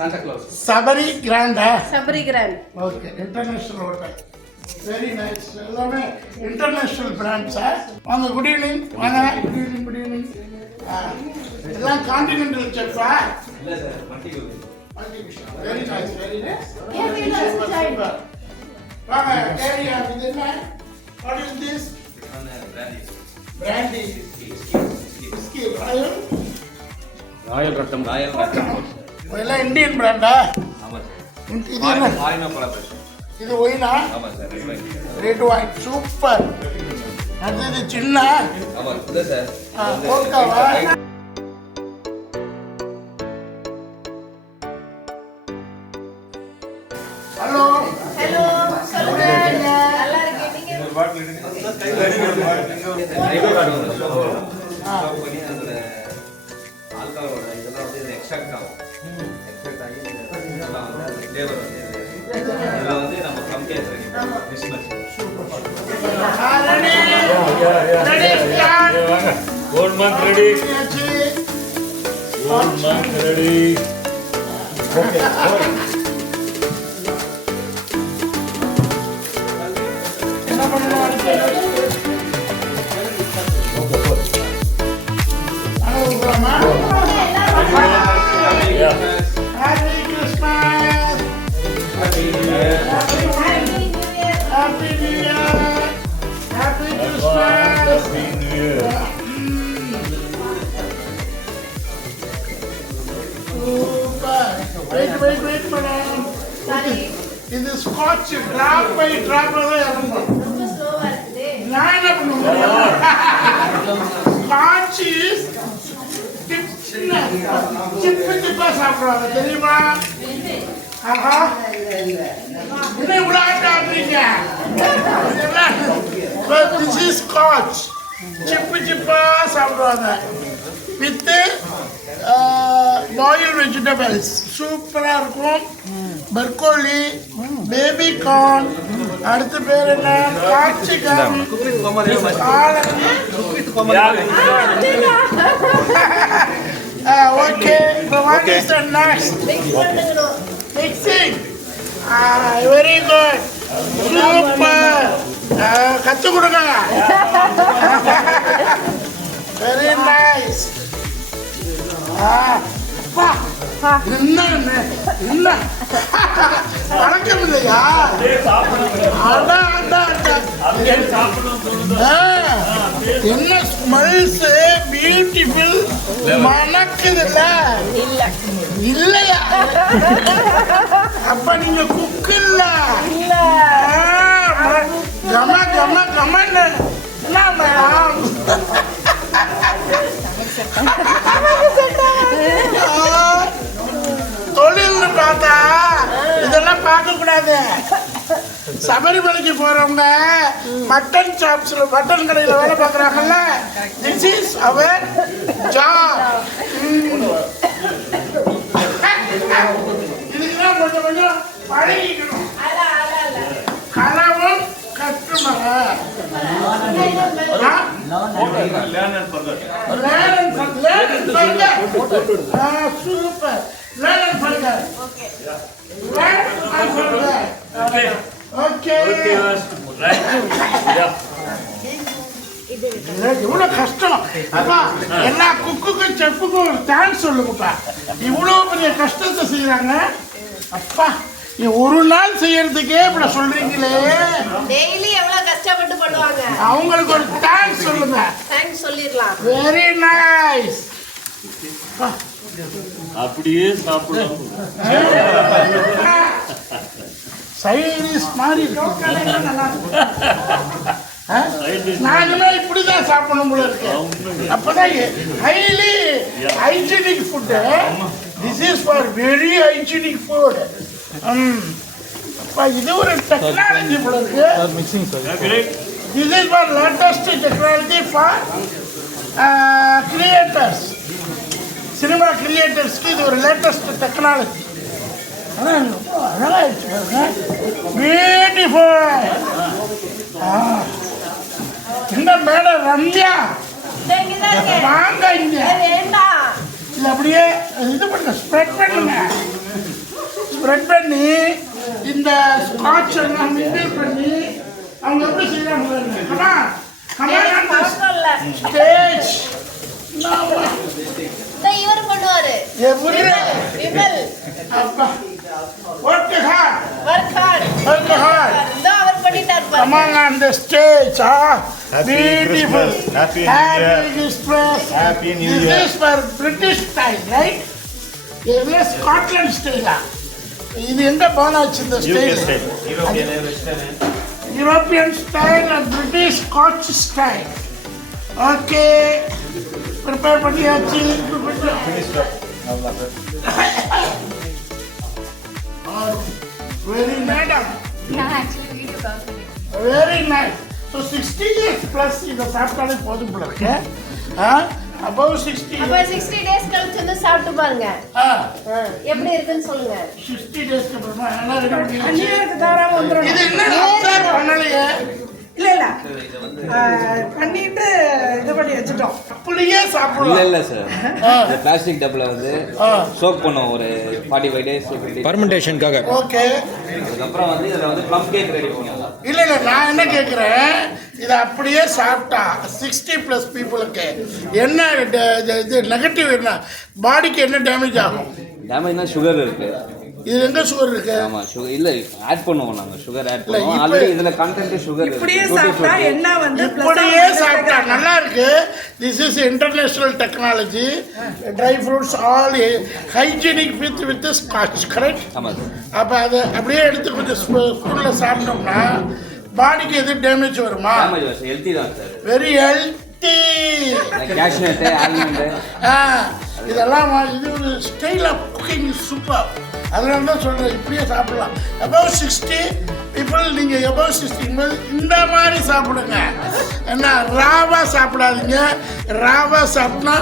Santa Claus. Sabari கிராண்டா? Sabari grand. Okay international hotel very nice எல்லாமே international பிராண்ட்ஸா வாங்க குட் ஈவினிங் வாங்க. குட் ஈவினிங் குட் ஈவினிங் எல்லாம் கான்டினென்டல் செஃப்பா இல்ல சார் மட்டி வெரி நைஸ் வெரி நைஸ் வாங்க கேரியா இது என்ன? What is this brandy whisky royal royal ரத்தம் ராயல் ரத்தம் எல்லாம் இந்தியன் பிராண்டா ஆமா சார். இது என்ன? ஆயினா கொலாபரேஷன் இது ஒயினா ஆமா sir red wine red wine super அது இது சின்ன? ஆமா இல்ல சார். ஆ, வோல்காவா? ஹலோ. ஹலோ சொல்லுங்க. ஃப்ளேவர் வந்து இது இதுல வந்து நம்ம கம்மியாக கிறிஸ்மஸ் ஆ, ready? Ready, start. Gold month ready. ஆச்சு. Gold month ready. என்ன? அனுப்புறோமா? Yeah. இது ஸ்காட்ச் டிராப் பை டிராப் இறங்கும் ரொம்ப ஸ்லோவா இருக்குது நான் என்ன பண்ணுவேன் ஸ்காட்ச் சின்ன சிப்பு சிப்பா சாப்பிடுவாங்க தெரியுமா ஆஹா என்ன இவ்வளோ ஆட்டம் ஆடுறீங்க திஸ் இஸ் ஸ்காட்ச் சிப்பு சிப்பா சாப்பிடுவாங்க வித்து பாயில் வெஜிடபிள்ஸ் சூப்பராக இருக்கும் Broccoli baby corn அடுத்த பேர் என்ன? காலனி ஓகே இப்போ what is the next mixing very good super கற்றுக் கொடுங்க. வெரி நைஸ் என்ன என்ன வணக்கம் இல்லையா என்ன ஸ்மெல்ஸ் பியூட்டிஃபுல் மணக்குதுல்ல? இல்ல. இல்லையா? அப்ப நீங்க குக் இல்ல. இல்ல சபரிமலைக்கு போறவங்க மட்டன் ஷாப்ஸ்ல மட்டன் கடையில வேலை பார்க்குறாங்கல்ல? திஸ் இஸ் அவர் ஜாப் இதுக்குதான் கொஞ்சம் கொஞ்சம் பழகிக்கணும். அல அல அல கலவும் சூப்பர் எவ்வளவு கஷ்டம். அப்பா எல்லா குக்குக்கும் செஃப்புக்கும் ஒரு தேங்க்ஸ் சொல்லுங்கப்பா. இவ்வளோ பெரிய கஷ்டத்தை செய்யறாங்க அப்பா நீ ஒரு நாள் செய்யறதுக்கே இப்படி சொல்றீங்களே. டெய்லி எவ்வளவு கஷ்டப்பட்டு பண்ணுவாங்க? அவங்களுக்கு ஒரு தேங்க்ஸ் சொல்லுங்க. தேங்க்ஸ் சொல்லிடலாம். வெரி நைஸ் அப்படியே சாப்பிடணும். சைனீஸ் மாதிரி நாங்களே இப்படிதான் சாப்பிடணும் போல இருக்கு. அப்பதான் highly hygienic food this is for very hygienic food இது ஒரு டெக்னாலஜி போல இருக்கு. This is for latest technology for creators cinema கிரியேட்டர்ஸ்க்கு இது ஒரு லேட்டஸ்ட் டெக்னாலஜி ஆனால் ரொம்ப அழகாயிடுச்சு பாருங்க பியூட்டிஃபுல் என்ன மேடம் ரம்யா. இங்கதான் இருக்கு வாங்க இங்க. வேண்டாம் இல்ல அப்படியே இது பண்ணுங்க. ஸ்ப்ரெட் பண்ணுங்க. ஸ்ப்ரெட் பண்ணி இந்த ஸ்காட்ச் எல்லாம் பண்ணி அவங்க எப்படி செய்யறாங்க இல்ல ஸ்டேஜ் இவர் பண்ணுவாரு. எப்படி அப்பா. பாருங்க on the stage, ah, Happy beautiful. Christmas. Happy New Happy Year. Christmas. Happy New this Year. is for British style, right? இது ஸ்காட்லாண்ட் ஸ்டைலா இது எங்க போனாச்சு இந்த style European style and British Scotch style okay prepare பண்ணியாச்சு call பண்ணிருக்கேன் very nice so sixty years plus இதை சாப்பிட்டாலே போதும் போல இருக்கு. அபவ் சிக்ஸ்டி அப்ப சிக்ஸ்டி டேஸ் கழிச்சு வந்து சாப்பிட்டு பாருங்க. எப்படி இருக்குன்னு சொல்லுங்க. சிக்ஸ்டி டேஸ்க்கு அப்புறமா தாராளம் வந்துடும் இது என்ன பண்ணலையே? இல்ல இல்ல. பண்ணிட்டு இது பண்ணி வச்சுட்டோம். அப்படியே இல்ல சாப்பிடலாம். இல்ல சார் ஆ. இந்த பிளாஸ்டிக் டப்ல வந்து ஆ. சோக் பண்ணுவோம். ஒரு ஃபார்ட்டி ஃபைவ் டேஸ் பர்மெண்டேஷனுக்காக ஓகே. அதுக்கப்புறம் வந்து இதில் வந்து ப்ளம் கேக் ரெடி பண்ணுவோம். இல்ல இல்ல நான் என்ன கேட்குறேன் இதை அப்படியே சாப்பிட்டா சிக்ஸ்டி ப்ளஸ் பீப்புளுக்கு என்ன ட- இது- இது நெகட்டிவ் என்ன? பாடிக்கு என்ன டேமேஜ் ஆகும்? டேமேஜ்னா சுகர் இருக்கு. இது எங்க சுகர் இருக்கு? ஆமா சுகர் இல்ல ஆட் பண்ணுவோம் நாங்க. சுகர் ஆட் பண்ணுவோம். ஆல்ரெடி இதுல கண்டென்ட் சுகர் இப்படியே சாப்பிட்டா என்ன வந்து இப்படியே சாப்பிட்டா நல்லா இருக்கு. This is international technology dry fruits all hygienic with with Scotch correct ஆமா சார் அப்போ அதை அப்படியே எடுத்து கொஞ்சம் ஸ்பூனில் சாப்பிட்டோம்னா பாடிக்கு எதுவும் டேமேஜ் வருமா? ஹெல்த்தி தான் sir very healthy cashew nut almond ஆ இதெல்லாம் இது ஒரு ஸ்டைல் ஆஃப் குக்கிங் சூப்பர் அதனால தான் சொல்கிறேன் இப்படியே சாப்பிடலாம் அபவ் சிக்ஸ்டி பீப்புள் நீங்கள் எபவ் சிக்ஸ்டிங்கும்போது இந்த மாதிரி சாப்பிடுங்க. ஏன்னா ராவாக சாப்பிடாதீங்க. ராவாக சாப்பிட்னா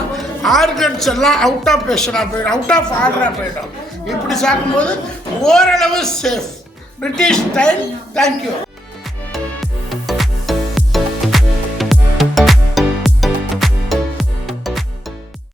ஆர்கன்ஸ் எல்லாம் அவுட் ஆஃப் பேஷனாக போயிடும். அவுட் ஆஃப் ஆர்டராக போயிடும். இப்படி சாப்பிடும்போது ஓரளவு சேஃப் பிரிட்டிஷ் ஸ்டைல் தேங்க்யூ